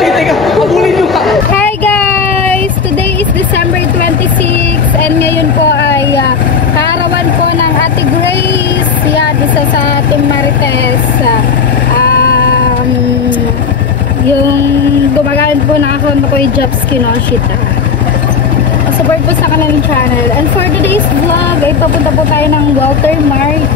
Hi guys! Today is December 26 and ngayon po ay kaarawan po ng Ate Grace. Yan, isa sa Team Marites. Yung gumagamit po ng account ko yung Jobs Kinoshita. Support po sa kanilang channel. And for today's vlog ay papunta po tayo ng Walter Mart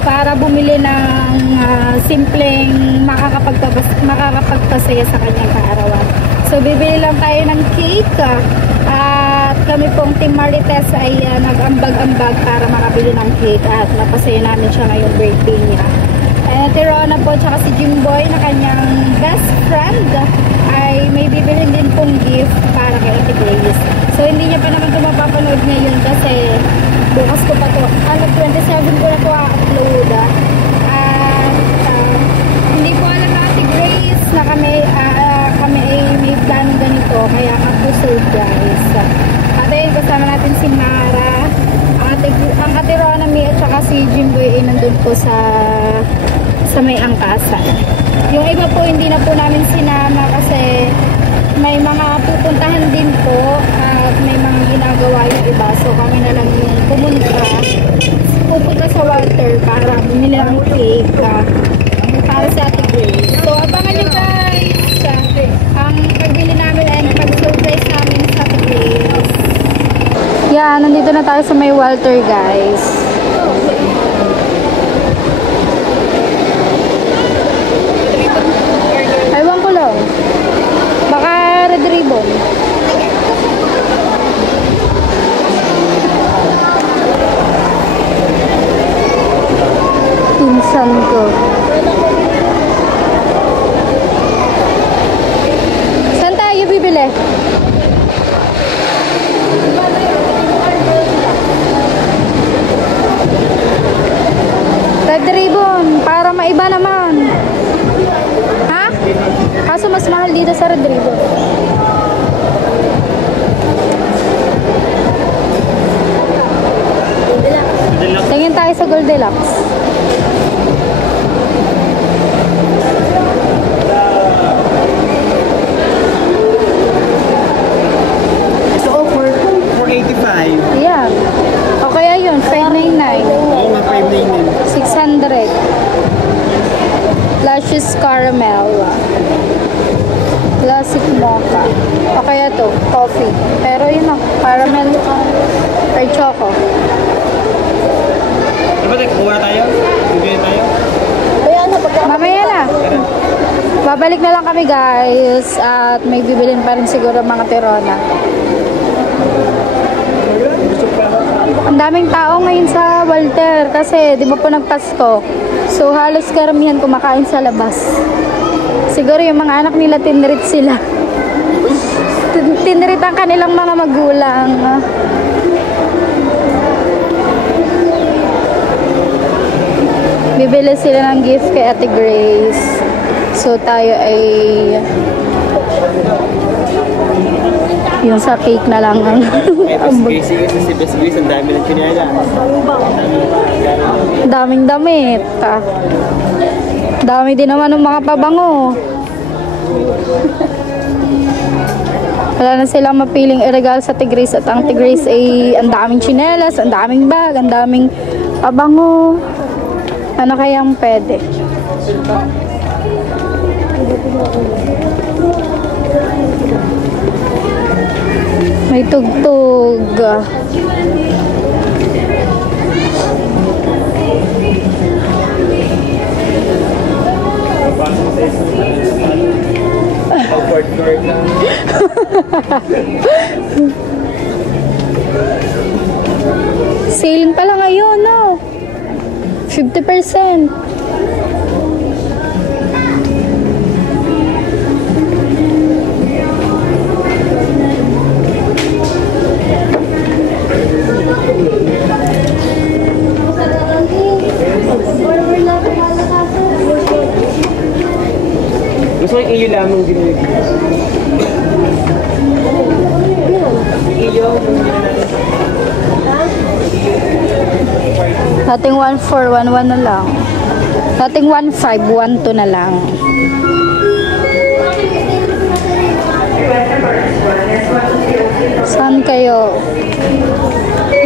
para bumili ng simpleng makakapagpasaya sa kanyang kaarawan. So bibili lang tayo ng cake at kami pong Team Marites ay nag-ambag-ambag para makabili ng cake at mapasaya namin siya ngayong birthday niya. Ate Rona po tsaka si Jimboy na kanyang best friend ay may bibilhin din pong gift para kay Ate Grace. So hindi niya pa naman ito mapapanood ngayon kasi bukas ko pa ito. 27 ko na ito upload. At hindi po alam na Ate Grace na kami ay may plano ganito kaya kapuso guys. At ayun, kasama natin si Mara, ang Ate Rona Mi at saka si Jimboy ay nandun po sa may angkasan. Yung iba po hindi na po namin sinama kasi may mga pupuntahan din po at may mga ginagawa yung iba. So kami na lang yung pupunta sa Walter para bumili ng cake para sa Ate Grace. So abangan nyo guys ang pagbili namin and pag-surprise namin sa Ate Grace. Yeah, nandito na tayo sa may Walter guys. Ewan ko lang. Baka red ribbon. Pinsan ko. Saan tayo bibili? Red ribbon. Para maiba naman. Ha? Kaso mas mahal dito sa red ribbon. Tingin tayo sa Goldilocks. Ito offer 485. Yeah. Okay ayun, 599. Oo nga, 599. 600. Luscious caramel. Classic mocha. O kaya to, coffee. Pero yun o, caramel or choco. Diba kuha tayo? Bibili tayo? Mamaya na. Babalik na lang kami guys. At may bibilin pa rin siguro mga Tirona. Ang daming tao ngayon sa Walter kasi di ba po nagpasko. So halos karamihan kumakain sa labas. Siguro yung mga anak nila tinrit sila. Tinrit ang kanilang mga magulang. Bibili sila ng gift kay Ate Grace. So tayo ay yung sa cake na lang ang si Best Grace, ang dami ng pinila. daming damit. Dami din naman ng mga pabango. Wala na silang mapiling i-regalo sa Ate Grace at ang Ate Grace ay ang daming tsinelas, ang daming bag, ang daming pabango. Ano kayang pwede? May tugtog. Sale pala ngayon, no? 50%. Gusto ko yung iyo lamang din. Iyo. Dating 1411 na lang. Dating 1512 na lang. Ayan kayo.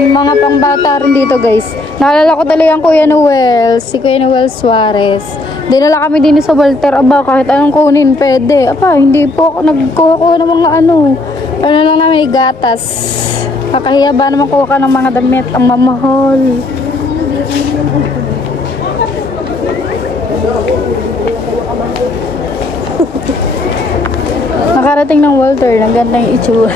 Yung mga pangbata rin dito guys. Naalala ko talaga ang Kuya Noel. Si Kuya Noel Suarez. Dinala kami din sa Walter. Aba, kahit anong kunin, pwede. Aba, hindi po ako nagkuha ko ng mga ano. Ano lang namin, gatas. Kakahiya ba naman kuha ka ng mga damit. Ang mamahal. Nakarating ng Walter. Naganda yung itsura.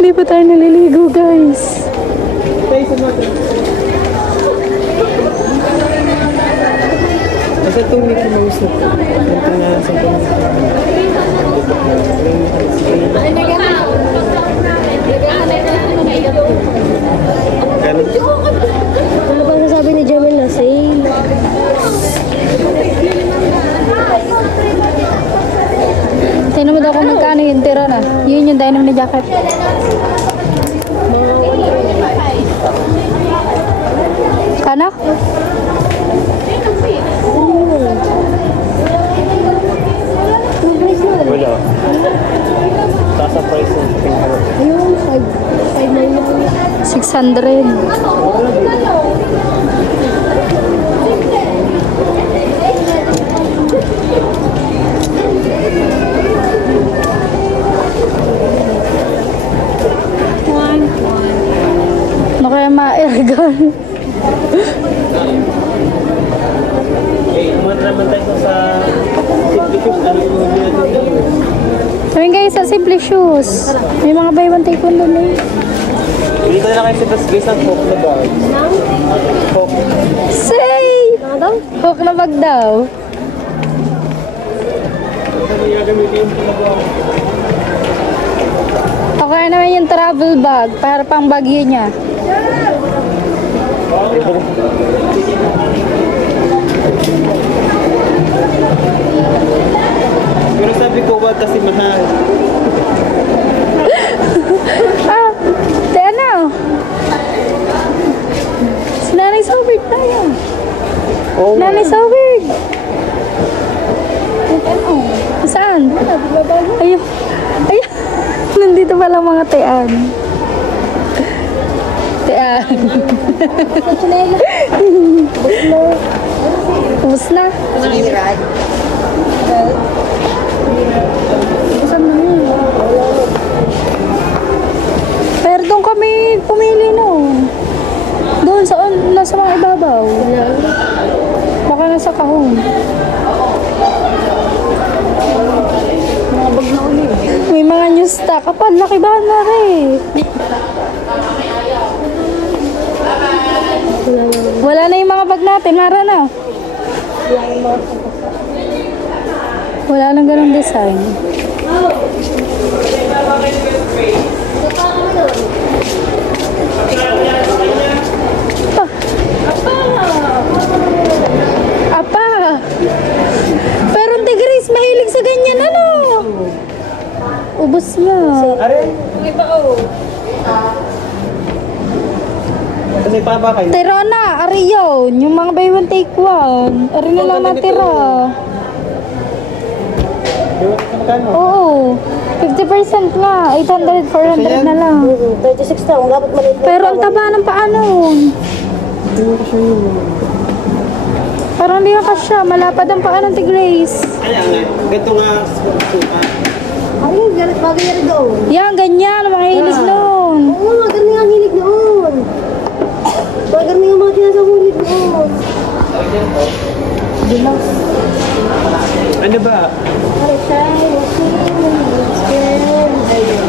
Hindi pa tayo naliligo guys. Kasi itong Mickey Mouse na ito. Ito nga sa ito. Ano bang sasabi ni Jamel na sale? Tignan mo daw kung magkano yung tira na. Yun yung denim na jacket. Kana? Wala. Taas ang price ng Ayun, 599. 600. Ano kaya ma-airgun? Kumain naman tayo sa Simple Shoes. Ano yung mga natin? Ayun guys, sa Simple Shoes. May mga buy one take one doon eh. Dito na kayo sa Best Guys ng Coke na bag. Coke. Say! Ano daw? Hook na bag daw. Ito mo yung gagamitin yung pinagawa. Okay naman yung travel bag para pang bagyo niya. Pero sabi ko, wag kasi mahal. Ah, te ano? Si Nanay Sobert tayo. Oo nga. Nanay Sobert. Ano? Saan? Ayun. Ayun. Nandito pala mga tean. Tean. Ubus na. Saan na yun? Pero doon kami pumili noon. Doon sa nasa mga ibabaw. Baka nasa kahon. Mga bag na ulit. May mga new stock. Kapag laki ba na rin? Wala na yung mga bag natin. Mara na. Wala nang ganong design. Apa? Pero ang Tigris, mahilig sa ganyan, ano? Ubus na. Kasi pa ba kayo? Tira na, ari yun. Yung mga buy one take one. Ari na lang natira. Magkano? Oo. 50% na. 800, 400 na lang. 36 na, dapat maliit na. Pero ang taba ng paa nun. Parang hindi ka siya. Malapad ang paa ng Tigris. Kaya nga, ganito nga suka. Ayun, bagay yan doon. Yan, ganyan. Mga hilis nun. Oo, maganda nga ang hilig noon. Maganda nga mga sinasabulit noon. Ano ba?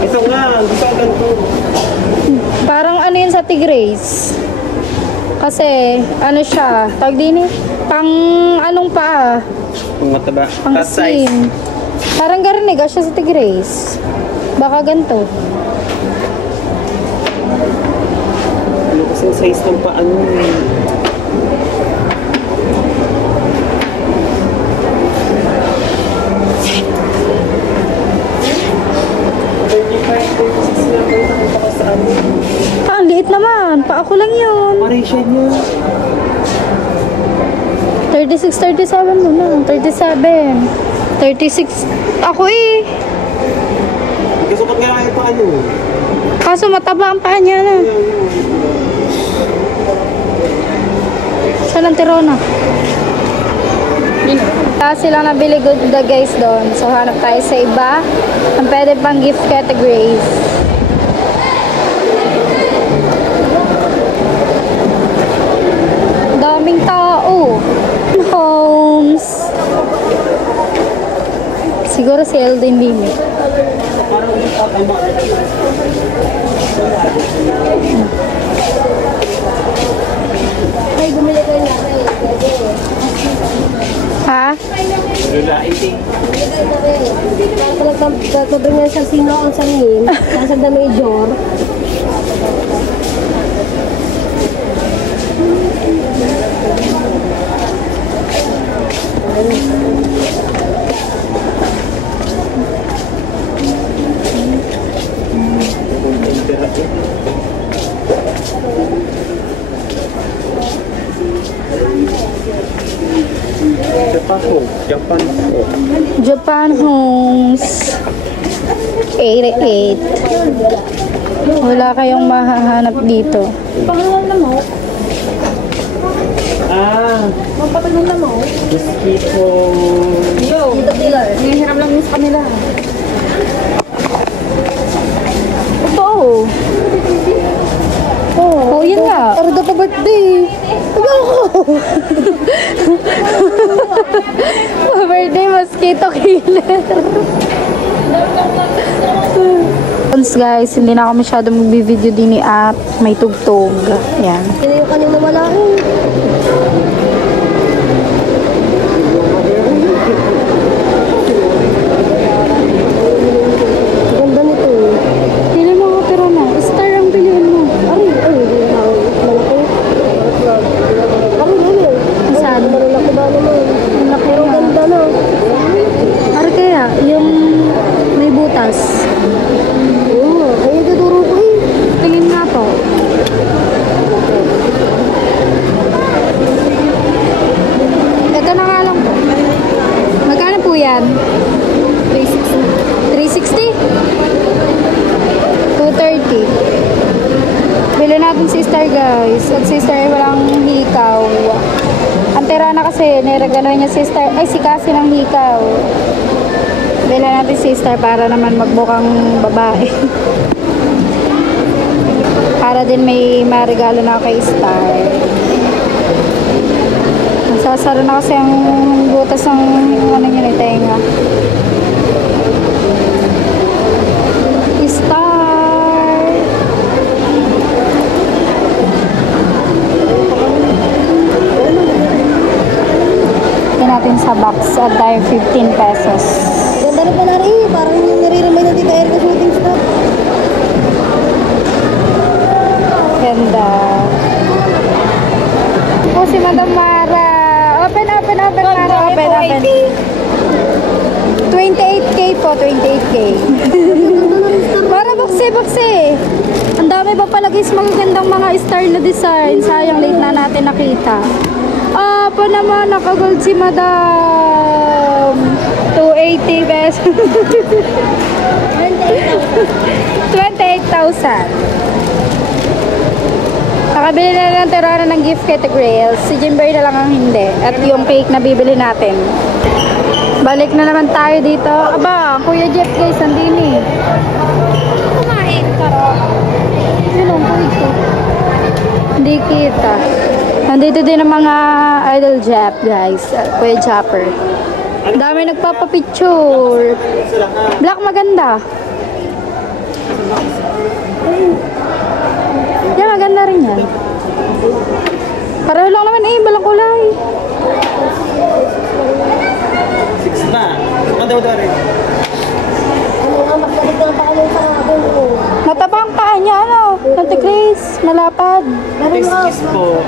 Ito nga, gusto ko ganito. Parang ano yun sa Tigris. Kasi, ano siya, tawag din eh, pang anong pa, Kung mataba. pang Fast size. slim. Parang garinig siya sa Tigris. Baka ganito. Ano kasi yung size ng paano eh. Ah, ang liit naman. Pa ako lang yun. Parisyan niya. 36, 37 mo na. 37. 36. Ako eh. Nagkasukat nga lang ito ano. Kaso mataba ang paa niya na. Saan ang tirona? Kasi lang nabili good the guys doon. So hanap tayo sa iba. Ang pwede pang gift categories. Daming tao. Homes. Siguro sale din din. Ay, bumili kayo na. Ha? Lula, eating. Para talagang yan sa sino ang sangin. Nasa the major. Japan Homes 88. Wala kayong mahahanap dito. Pangalan na mo? Magpatagal na mo? Mosquito. Dito dealer. Hihiram lang yun sa kanila. Ito. Oh, yun nga. Arda pa birthday. Birthday mosquito killer. Guys, hindi na ako masyadong magbi-video din at may tugtog. Yan. Sino yung kanyang nawala eh? Ganda nito eh. Pili mo nga pero na. Star ang piliin mo. Ay, malaki. Saan? Malaki ba naman? Laki Pero nga. ganda na. Ano kaya? Yung may butas. Oo, ay tuturo ko eh. Tingin nga po. Ito na nga lang po. Magkano po yan? 360. 230. Bili natin si Star guys. At si Star ay walang hikaw. Ang tira na kasi, niregalo niya si Star. Ay, si Cassie ng hikaw. Bili natin si Star para naman magbukang babae. Para din may maregalo na kay Star. Nasasaro na kasi ang butas ng ano niya ni tenga. Star! Ito natin sa box at tayo 15 pesos. Ganda rin pala rin eh. Parang nare-remind ng Tita Erica shooting star. Ganda. Po si Madam Mara. Open, Mara. Open. 28K po, 28K. Para bukse. Ang dami pa pala guys magagandang mga star na design. Sayang late na natin nakita. Pa naman, nakagold si Madam. 280 pesos. 28,000. Nakabili na ng terana ng gift category. Si Jimber na lang ang hindi. At yung cake na bibili natin. Balik na naman tayo dito. Aba, Kuya Jeff guys, andini. Kumain, karo. Yun ang Kuya Jeff. Hindi kita. Nandito din ang mga idol Jeff guys. Kuya Japper. Ang dami nagpapapicture. Black maganda. Yan, maganda rin yan. Pareho lang naman eh, balang kulay. 6 na. Madaw rin. Ano nga, magdalit na pa kami sa akin ko. Matapang paa niya, ano? Ate Grace, malapad. Meron nga. Kiss po.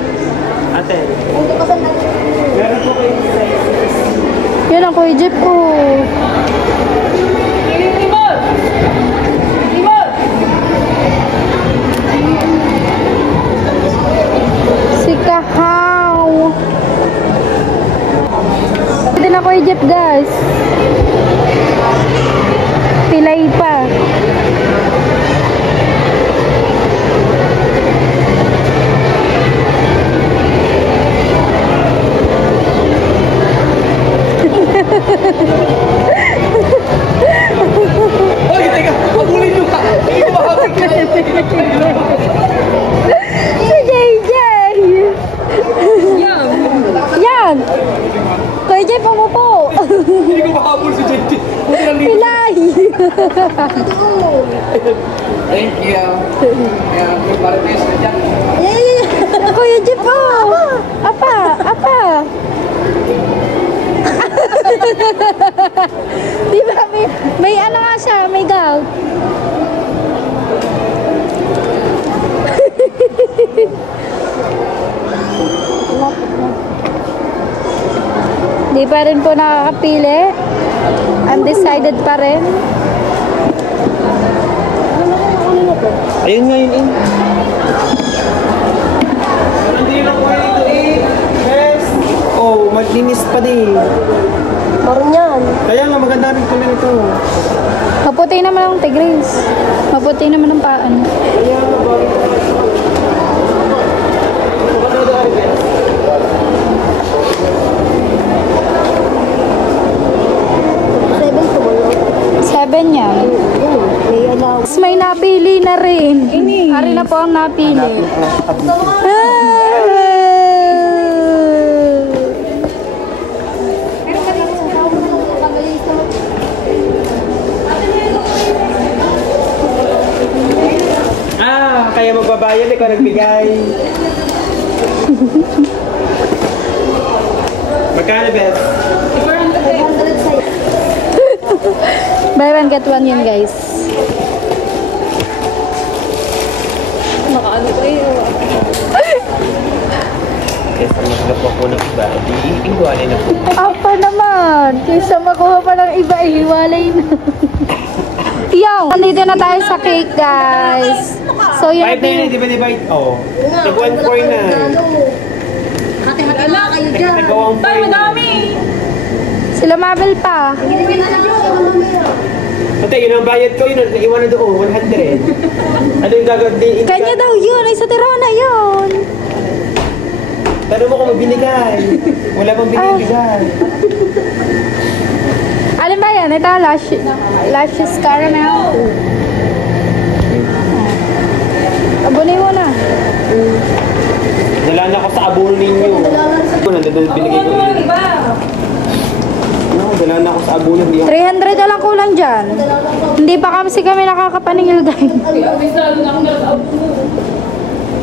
Ate. Hindi pa sa natin. Meron po kayo sa Yan ang Kuya Jeff ko. Si Kahaw. Ito na Kuya Jeff guys. Pilay pa. Oy, teka! Habulin nyo ka! Hindi ko makakit ka! Si JJ! Yan! Kuya Jay, pumupo! Hindi ko makahabol si JJ. Pilay! Thank you. Kaya, para tayo sa dyan. Kuya Jay po! Apa! Di ba may ano nga siya, may gout. Di pa rin po nakakapili. Undecided pa rin. Ayun nga yun, eh. Hindi na po ito, eh. Yes. Oh, maglinis pa din. Maroon yan. Kaya nga, maganda rin pala ito. Maputi naman ang tigris. Maputi naman ang paan. Kaya nga, bakit? Maganda rin, eh. Seven yan. May alaw. Tapos may napili na rin. Ari na po ang napili. Kaya magbabayad, ikaw nagbigay. Magkano, Beth? 500 sa'yo. Buy one get one yun, guys. Nakaano kayo. Yes, ang maglapo po ng iba, iiwalay na po. Apa naman? Kaysa makuha pa ng iba, ihiwalay na. Yo! Nandito na tayo sa cake, guys. So, yun 5 na yun, di ba divide? Oo. Nag-1.4 na. Hati-hati na kayo dyan. Nag-1.4 na. Madami! Sila Mabel pa. Ginigin na lang ako mamaya. Ate, yun ang bayad ko, yun ang iwan na doon, 100. Ano yung gagawin? Kanya daw yun. Ay, sa Tirana yun. Tanong mo kung mabinigay. Wala pang binibigay. Alin ba yan? Ito, Luscious Caramel. Abunin mo na. Nalaan ako sa abon ninyo. Nandun, binigay ko yun. No, nalaan ako sa abon. 300 na lang kulang dyan. Hindi pa kami nakakapaningil, guys.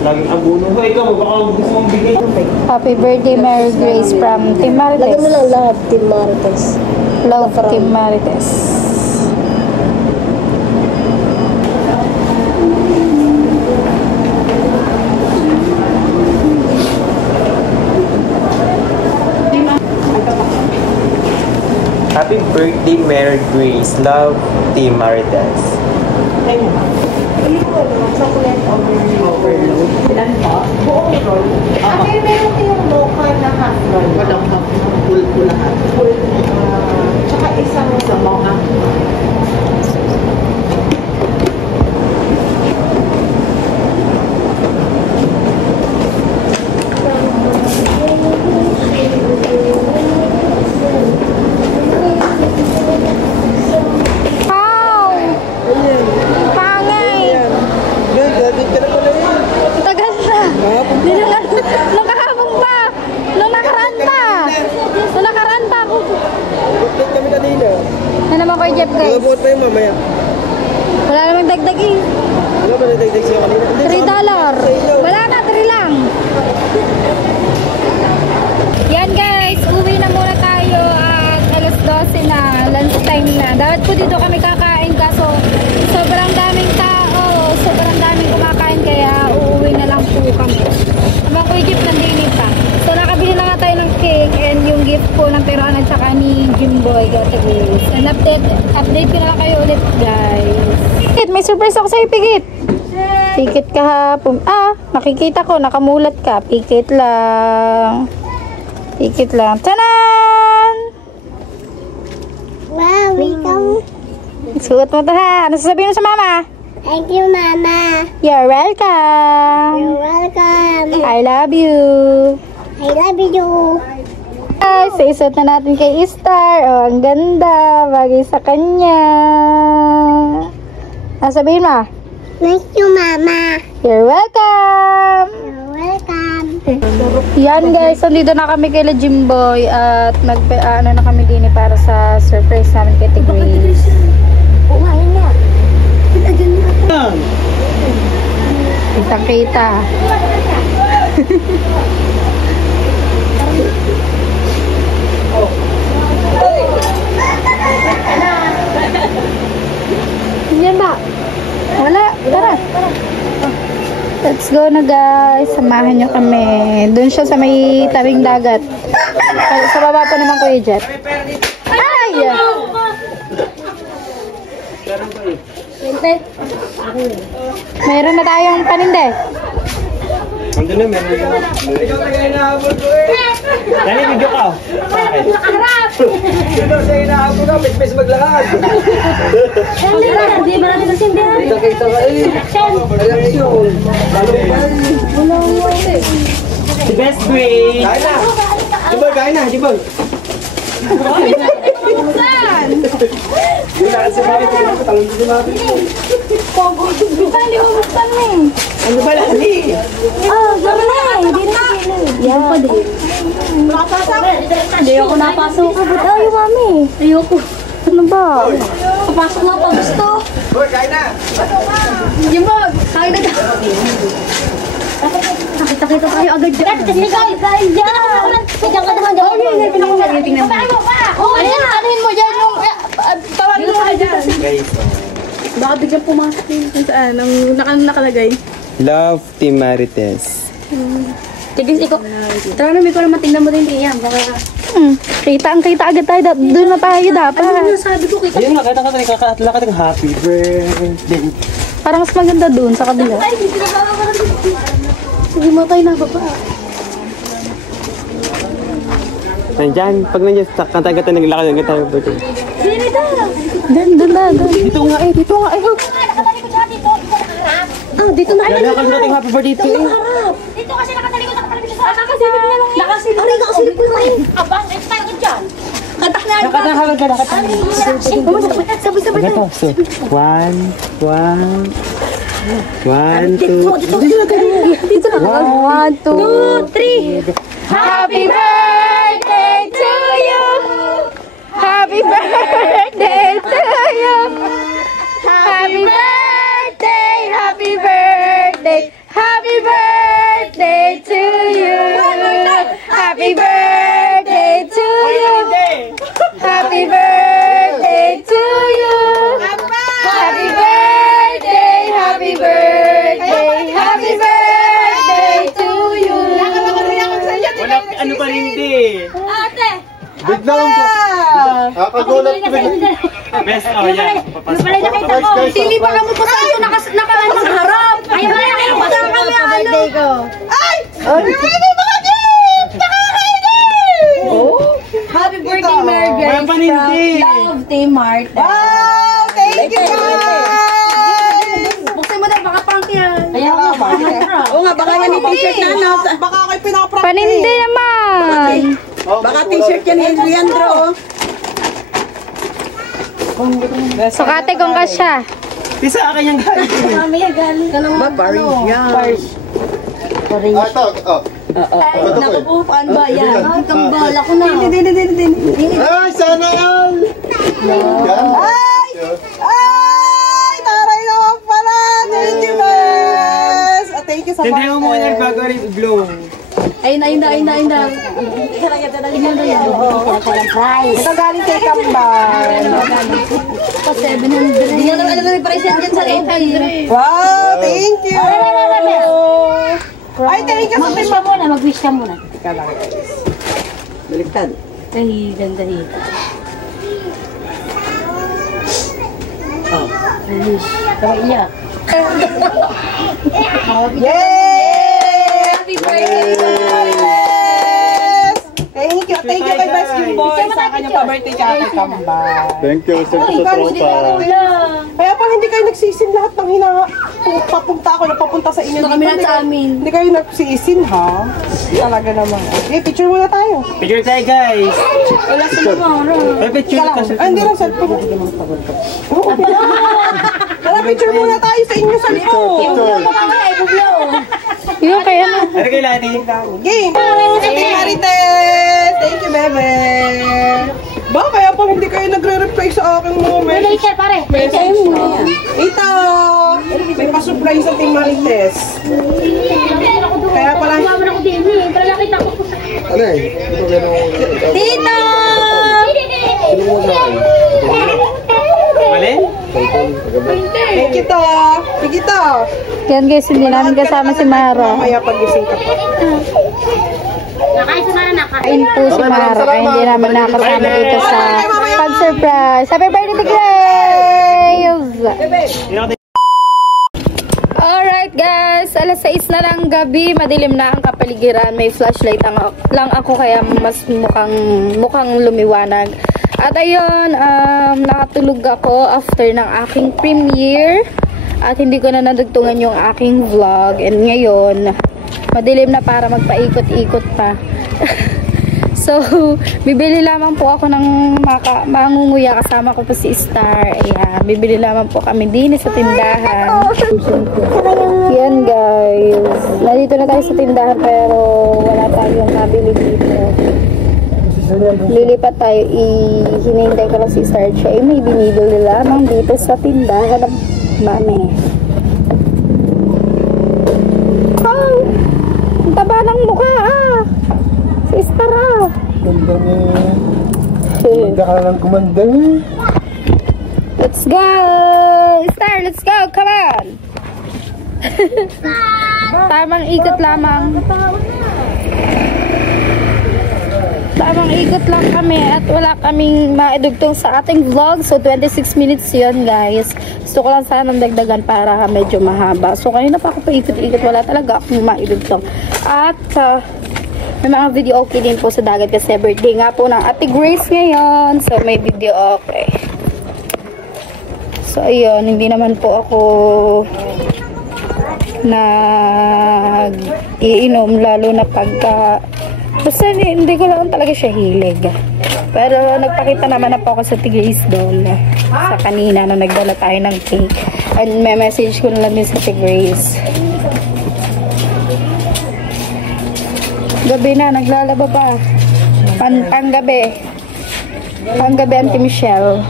Laging abono. Hoy, ikaw, baka gusto mong bigay. Happy birthday, Mary Grace from Team Lagyan mo Marites. lang lahat, Team Marites. Love, Team Marites. Happy birthday, Mary Grace. Love, Team Marites. Okay, meron kayong local na half roll. Walang half roll. Full po lahat. Full. Tsaka isang sabaw half roll. Wow! Pangay! Tagal na! Nung kahapon pa! Nung nakaraan pa ako! Kami kanina. Ano naman ko Jeff, guys? Buot pa yung mamaya. Wala namang dagdag eh. Ano ba nadagdag siya kanina? $3. Wala na, 3 lang. Yan guys, uwi na muna tayo at alas 12 na, lunch time na. Dapat po dito kami kakain kaso sobrang daming tao, sobrang daming kumakain kaya uuwi na lang po kami. Abang ko Egypt nandini pa. So nakabili na nga tayo ng cake and yung gift po ng Tirana at saka ni Jimboy Gategus. And update ko na lang kayo ulit guys. May surprise ako sa'yo, Pigit. Pikit ka hapon. Nakikita ko, nakamulat ka. Pikit lang. Pikit lang. Tanan! Wow, welcome. Suot mo to ha. Ano sasabihin mo sa mama? Thank you, Mama. You're welcome. You're welcome. I love you. I love you. Guys, isot na natin kay Star. Oh, ang ganda. Bagay sa kanya. Sabihin mo. Thank you, Mama. You're welcome. You're welcome. Yan guys, nandito na kami kay Jimboy at ano na kami din para sa surprise namin kay Grace. Umain na. Kita-kita. Yan ba? Wala. Tara. Let's go na guys. Samahan nyo kami. Doon siya sa may tabing dagat. Sa baba po naman Kuya Jet. Ay! Meron na tayong paninde. Ando na, meron na. Dali, video ka. Bakit? Dito sa inaabot ka, may space maglakad. Hindi, marami kasi hindi. Kita ka eh. Reaksyon. The best way. Kain na. Jibol, kain na. Jibol. Ano ba lagi? Gano'n na eh. Hindi na kilid. Yan pa din. Hindi ako napasok. Ay, mami. Ayoko. Ano ba? Papasok na pa gusto. Boy, kain na. Jimbog, kain na tayo. Nakita-kita tayo agad dyan. Kain dyan. Diyan ka naman dyan. Tingnan mo. Anuhin mo dyan yung tawagin mo ka dyan. Baka biglang pumasok yun kung saan. Ang nakalagay. Love, Team Marites. Tigis, ikaw. Tara na, may ko naman tingnan mo din yan. Kita agad tayo. Doon na tayo dapat. Ano sabi ko, kita. Ayun, nakita ka tayo, kakatla ka tayo, happy birthday. Parang mas maganda doon sa kabila. Ay, hindi na baba. Sige mo tayo na baba. Nandyan, pag nandiyan, kantay ka tayo, naglakad ka tayo birthday. Sino daw? Doon na. Dito nga eh. Nakatalikod siya dito. Ah, dito na. Ay, Lalakad natin happy birthday to eh. harap. Dito kasi nakatalikod siya sa nakasilip na lang. Nakasilip. Aray, nakasilip ko lang. Abang, next time ka dyan. Katak na. Nakatahagad ka, nakatahagad. Sabay-sabay tayo. Ito, so, one, two. Dito na. 1, 2, 3. Happy birthday to you. Happy birthday to you. Happy birthday. Happy birthday. Happy birthday to you. Happy birthday to you. Happy birthday to you. Happy birthday. Happy birthday. Happy birthday to you. Walang ano pa rin di. Ate. Bigla lang po. Kakagulat ko. Best, oh yan. Pala nakita ko. Sili pa kami po sa ito. Nakaharap. Ay, wala kayo. Basta kami birthday ko. Ay! Happy birthday, Mary Grace. Walang panindi. Love, Team Marta. Wow! Thank you, guys! Buksan mo na, baka pang yan. Ayaw nga, baka masarap. Oo nga, baka yan yung t-shirt na, no? Baka kayo pinaka-practice. Panindi naman. Baka t-shirt yan ni Leandro. Sukate kung kasya. Isa akin yung galing. Mamaya galing ka ng Naku po, paano ba yan? Kambala ko na. Ay, sana yan! Ay! Taray naman pala! Thank you, guys! Thank you sa Hindi mo muna bago rin glow. Ayun na. Ito galing kay Kambal. Pa 700. Hindi na naman alam na may price yan dyan sa 800. Wow! Thank you! Ay, thank you sa Mag-wish ka muna, mag-wish ka muna. Baliktad. Dahigan. Oh. Wish. Kaya iyak. Yay! Happy birthday! Marites! Thank Thank you kay Best Jim Boy sa kanyang pa-birthday siya kay Kambal. Thank you, sir, sa tropa. Kaya pag hindi kayo nagsisin lahat ng papunta ako, napapunta sa inyo. Kami na sa amin. Hindi kayo nagsisin, ha? Talaga naman. Okay, picture muna tayo. Picture tayo, guys. Wala sa mga May picture Ika lang. kasi. Hindi lang, cellphone. Tara, picture muna tayo sa inyo, cellphone. Yung kaya na. Ano kay Lani? Game! Thank you, Marites! Thank you, bebe! Ba, kaya pang hindi kayo nagre-reply sa aking moment. Later, pare. Message na. Ito! May pa-surprise sa Team Marites. Kaya pala... Wawan ako din eh. Pero nakita ko po sa... Ano eh? Ito gano'n. Tito! Mali? Thank you, to. Sige, to. Yan guys, hindi namin kasama si Mara. Mamaya pag-gising ka pa. Nakain sa na. Kain po si Mara, kaya hindi namin nakasama dito sa pag-surprise. Happy birthday to Grace! Alright guys, alas 6 na ng gabi, madilim na ang kapaligiran. May flashlight lang ako kaya mas mukhang lumiwanag. At ayun, nakatulog ako after ng aking premiere. At hindi ko na nadugtungan yung aking vlog. And ngayon, madilim na para magpaikot-ikot pa. So, bibili lamang po ako ng mangunguya. Kasama ko po si Star. Ayan, bibili lamang po kami din sa tindahan. Yan guys. Nandito na tayo sa tindahan pero wala tayong nabili dito. Lilipat tayo. Hinihintay ko lang si Star. Siya ay may binibili lamang dito sa tindahan ng mami. Oh! Ang taba ng mukha ah! Si Star ah! Ganda niya. Ganda ka lang kumanda niya. Let's go! Star, let's go! Come on! Tamang ikot lamang. Tamang ikot lang kami at wala kaming maidugtong sa ating vlog. So, 26 minutes yun, guys. Gusto ko lang sana dagdagan para medyo mahaba. So, kanina pa ako pa ikot-ikot. Wala talaga akong maidugtong. At, may mga video okay din po sa dagat kasi birthday nga po ng Ate Grace ngayon. So, may video okay. So, ayun. Hindi naman po ako nag-iinom lalo na pagka basta hindi ko lang talaga siya hilig. Pero nagpakita naman na po ako sa Ate Grace doon sa kanina na nagdala tayo ng cake. And may message ko na lang din sa Ate Grace. Gabi na, naglalaba pa. Panggabi. Panggabi, Auntie Michelle.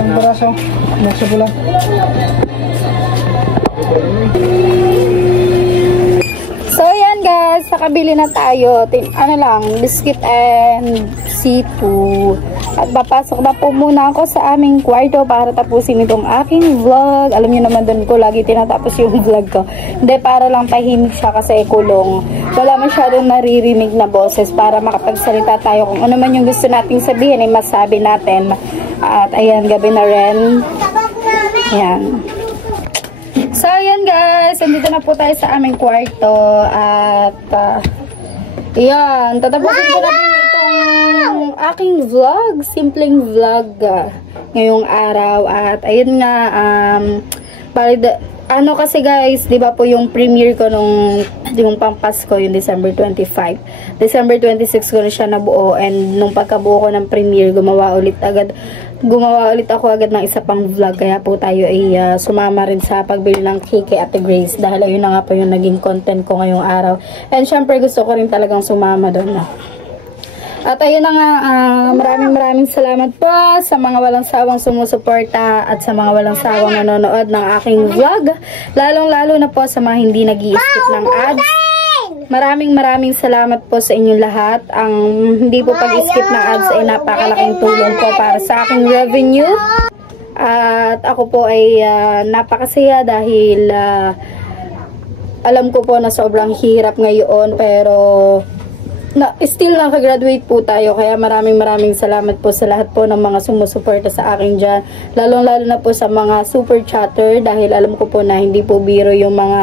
Ang baraso. Nasa pula. So, yan guys. Nakabili na tayo. Ano lang, biscuit and seafood. At papasok na po muna ako sa aming kwarto para tapusin itong aking vlog. Alam niyo naman doon ko lagi tinatapos yung vlog ko. Hindi, para lang tahimik siya kasi kulong. Wala masyadong naririnig na boses para makapagsalita tayo kung ano man yung gusto nating sabihin ay masabi natin. At ayan, gabi na rin. Ayan. So, ayan guys. Andito na po tayo sa aming kwarto. At, ayan. Tatapusin ko na din itong aking vlog. Simpleng vlog ngayong araw. At, ayun nga, ano kasi guys, di ba po yung premiere ko yung Pampasko, yung December 25. December 26 ko na siya nabuo and nung pagkabuo ko ng premiere, gumawa ulit ako agad ng isa pang vlog. Kaya po tayo ay sumama rin sa pagbili ng cake kay Ate Grace dahil ayun na nga po yung naging content ko ngayong araw. And syempre gusto ko rin talagang sumama doon. At ayun na nga, maraming salamat po sa mga walang sawang sumusuporta at sa mga walang sawang nanonood ng aking vlog. Lalong-lalo na po sa mga hindi nag-i-skip ng ads. Maraming salamat po sa inyong lahat. Ang hindi po pag-skip ng ads ay napakalaking tulong po para sa aking revenue. At ako po ay napakasaya dahil alam ko po na sobrang hirap ngayon pero still nakagraduate po tayo, kaya maraming salamat po sa lahat po ng mga sumusuporta sa akin dyan, lalo na po sa mga super chatter, dahil alam ko po na hindi po biro yung mga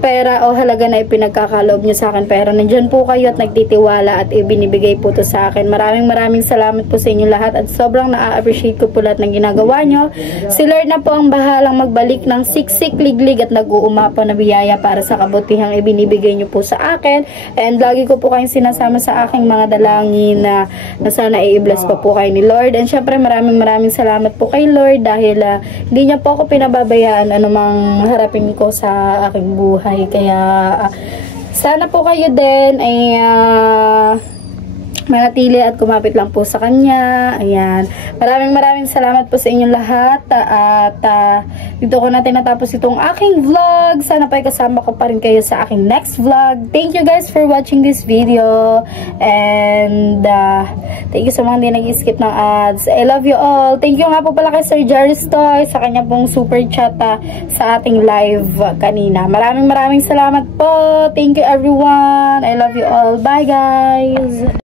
pera o halaga na ipinagkakaloob nyo sa akin, pero nandyan po kayo at nagtitiwala at ibinibigay po to sa akin. Maraming salamat po sa inyo lahat at sobrang na-appreciate ko po lahat ng ginagawa nyo. Si Lord na po ang bahalang magbalik ng siksik, liglig at nag-uumapaw na biyaya para sa kabutihang ibinibigay nyo po sa akin, and lagi ko po kayong sinasama sa aking mga dalangin na sana i-bless pa po kayo ni Lord. And syempre maraming salamat po kay Lord dahil hindi niya po ako pinababayaan anumang harapin ko sa aking buhay. Kaya sana po kayo din ay manatili at kumapit lang po sa kanya. Ayan. Maraming salamat po sa inyong lahat. At dito ko na tinatapos itong aking vlog. Sana pa'y kasama ko pa rin kayo sa aking next vlog. Thank you guys for watching this video. And thank you sa mga hindi nag-skip ng ads. I love you all. Thank you nga po pala kay Sir Jarvis Toy sa kanya pong super chat sa ating live kanina. Maraming salamat po. Thank you everyone. I love you all. Bye guys.